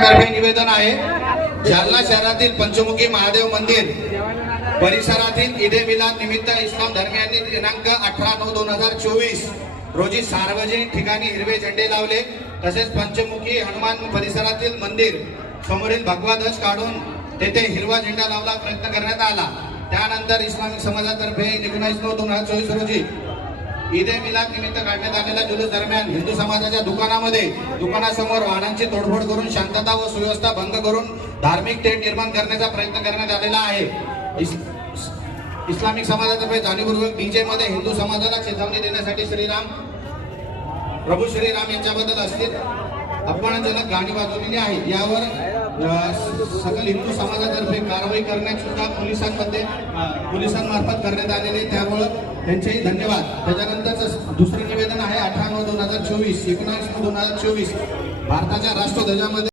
तर्फे निवेदन आहे। जालना शहरातील पंचमुखी महादेव मंदिर परिसरातील ईदे मिलाद निमित्त इस्लाम धर्मियांनी दिनांक 18/9/2024 रोजी सार्वजनिक ठिकाणी हिरवे झेंडे लावले। तसेच पंचमुखी हनुमान परिसरातील मंदिर समोरील भगवा ध्वज काढून तेथे हिरवा झेंडा लावला प्रयत्न करण्यात आला। त्यानंतर इस्लामिक समाजातर्फे 19/9/2024 रोजी ईदे मिलाद निमित्त काढण्यात आलेल्या जुलूस दरम्यान हिंदू समाजाच्या दुकानासमोर वाहनांची तोडफोड करून शांतता व सुव्यवस्था भंग करून धार्मिक तेढ निर्माण करण्याचा प्रयत्न करण्यात आलेला आहे। इस्लामिक समाजातर्फे जाणीवपूर्वक डीजे मध्ये हिंदू समाजाला चेतावणी देण्यासाठी प्रभू श्रीराम यांच्याबद्दल असतील अपमानजनक गाणी वाजवलेली आहे। यावर सकल हिंदू समाजातर्फे कारवाई करण्यात सुद्धा पोलिसांमार्फत करण्यात आलेले, त्यामुळे त्यांचेही धन्यवाद। त्याच्यानंतर दुसरे निवेदन आहे 18/9/2024 19/9/2024 भारताच्या राष्ट्रध्वजामध्ये